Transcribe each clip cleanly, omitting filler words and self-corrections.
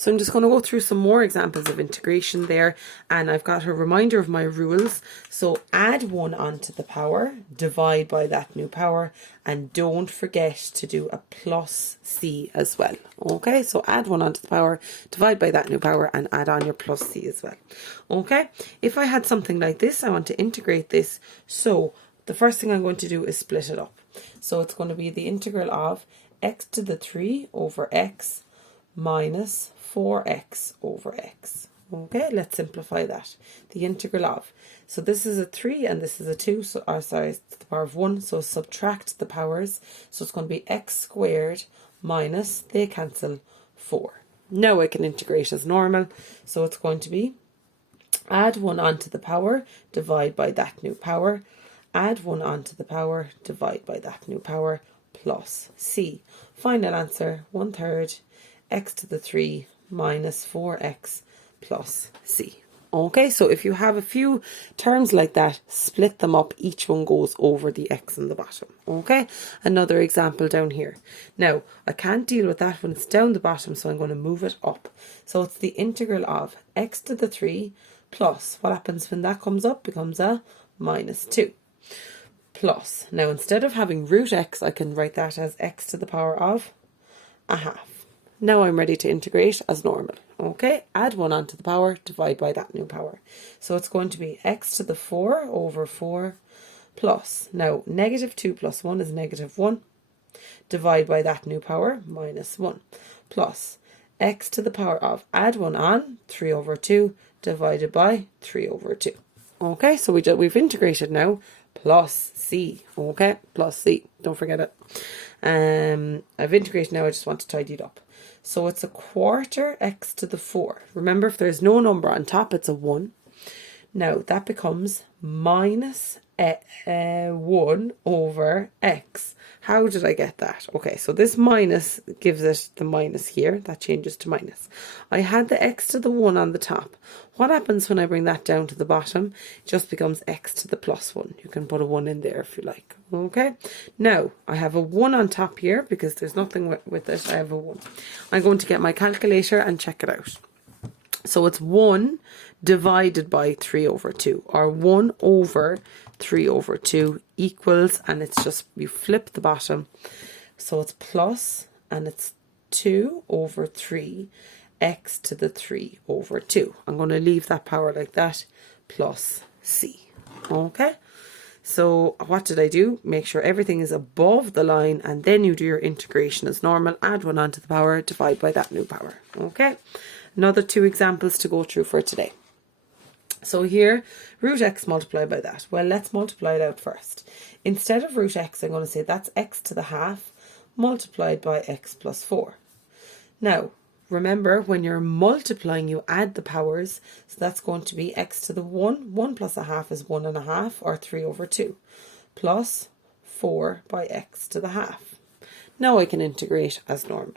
So I'm just going to go through some more examples of integration there, and I've got a reminder of my rules. So add 1 onto the power, divide by that new power, and don't forget to do a plus c as well. Okay, so add 1 onto the power, divide by that new power, and add on your plus c as well. Okay, if I had something like this, I want to integrate this. So the first thing I'm going to do is split it up. So it's going to be the integral of x to the 3 over x minus 4x over x. Okay, let's simplify that. The integral of, so this is a 3 and this is a 2, so, sorry, it's the power of 1, so subtract the powers. So it's going to be x squared minus, they cancel, 4. Now I can integrate as normal. So it's going to be add 1 onto the power, divide by that new power, add 1 onto the power, divide by that new power, plus c. Final answer, 1/3 x to the 3 minus 4x plus c. Okay, so if you have a few terms like that, split them up. Each one goes over the x in the bottom. Okay, another example down here. Now, I can't deal with that when it's down the bottom, so I'm going to move it up. So it's the integral of x to the 3 plus, what happens when that comes up? Becomes a minus 2. Plus, now instead of having root x, I can write that as x to the power of a half. Now I'm ready to integrate as normal. Okay, add 1 onto the power, divide by that new power. So it's going to be x to the 4 over 4 plus, now negative 2 plus 1 is negative 1, divide by that new power, minus 1, plus x to the power of, add 1 on, 3 over 2, divided by 3 over 2. Okay, so we've integrated now, plus c. Okay, plus c, don't forget it. I've integrated now, I just want to tidy it up. So it's a quarter x to the 4. Remember, if there's no number on top, it's a 1. Now that becomes minus 1 over x. How did I get that? Okay, so this minus gives it the minus here. That changes to minus. I had the x to the 1 on the top. What happens when I bring that down to the bottom? It just becomes x to the plus 1. You can put a 1 in there if you like. Okay, now I have a 1 on top here because there's nothing with it. I have a 1. I'm going to get my calculator and check it out. So it's 1 divided by 3 over 2, or 1 over 3 over 2 equals, and it's just, you flip the bottom, so it's plus, and it's 2 over 3 x to the 3 over 2. I'm going to leave that power like that, plus c. Okay, so what did I do? Make sure everything is above the line, and then you do your integration as normal. Add 1 onto the power, divide by that new power. Okay, another 2 examples to go through for today. So here, root x multiplied by that. Well, let's multiply it out first. Instead of root x, I'm going to say that's x to the half multiplied by x plus 4. Now, remember, when you're multiplying, you add the powers. So that's going to be x to the 1. 1 plus a half is 1.5, or 3 over 2. Plus 4 by x to the half. Now I can integrate as normal.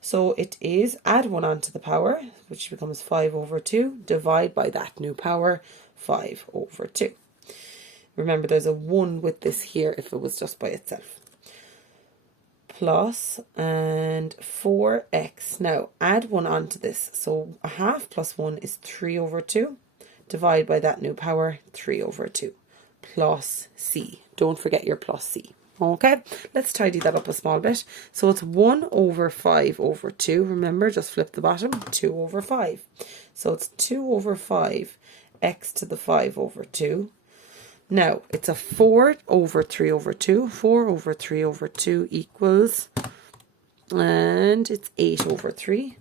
So it is add 1 onto the power, which becomes 5 over 2, divide by that new power, 5 over 2. Remember, there's a 1 with this here if it was just by itself. Plus, and 4x. Now, add 1 onto this. So a half plus 1 is 3 over 2, divide by that new power, 3 over 2, plus c. Don't forget your plus c. Okay, let's tidy that up a small bit. So it's 1 over 5 over 2. Remember, just flip the bottom, 2 over 5. So it's 2 over 5 x to the 5 over 2. Now, it's a 4 over 3 over 2. 4 over 3 over 2 equals, and it's 8 over 3,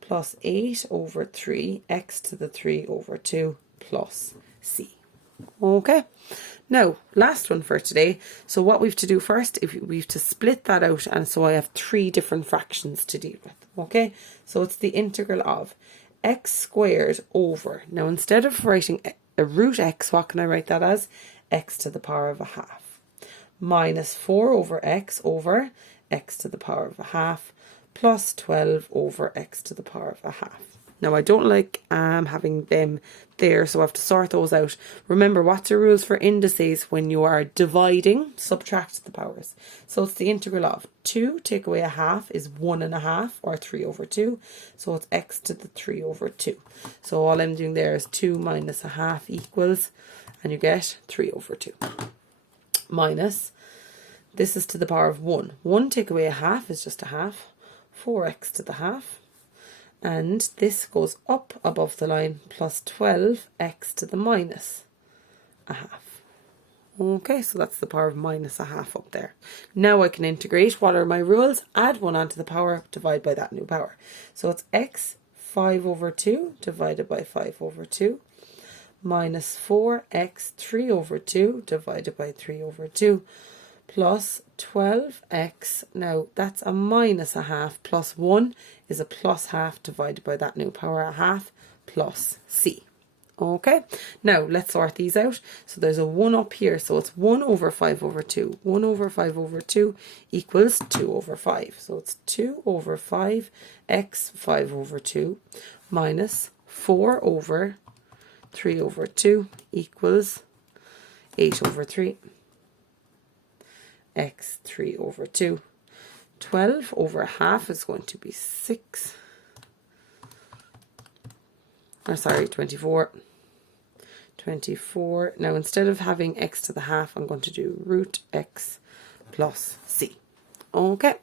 plus 8 over 3 x to the 3 over 2 plus c. Okay, now last one for today. So what we have to do first, we have to split that out, and so I have 3 different fractions to deal with. Okay, so it's the integral of x squared over, now instead of writing a root x, what can I write that as? X to the power of a half, minus 4 over x to the power of a half, plus 12 over x to the power of a half. Now I don't like having them there, so I have to sort those out. Remember, what's your rules for indices when you are dividing? Subtract the powers. So it's the integral of 2 take away a half is 1.5, or 3 over 2. So it's x to the 3 over 2. So all I'm doing there is 2 minus a half equals, and you get 3 over 2. Minus, this is to the power of 1. 1 take away a half is just a half. 4x to the half. And this goes up above the line, plus 12x to the minus a half. Okay, so that's the power of minus a half up there. Now I can integrate. What are my rules? Add 1 onto the power, divide by that new power. So it's x 5 over 2 divided by 5 over 2 minus 4x 3 over 2 divided by 3 over 2 plus 12x, now that's a minus a half, plus 1 is a plus half divided by that new power, a half, plus c. Okay, now let's sort these out. So there's a 1 up here, so it's 1 over 5 over 2. 1 over 5 over 2 equals 2 over 5. So it's 2 over 5 x 5 over 2 minus 4 over 3 over 2 equals 8 over 3. X 3 over 2. 12 over half is going to be 6. Or sorry, 24. 24. Now instead of having x to the half, I'm going to do root x plus c. Okay.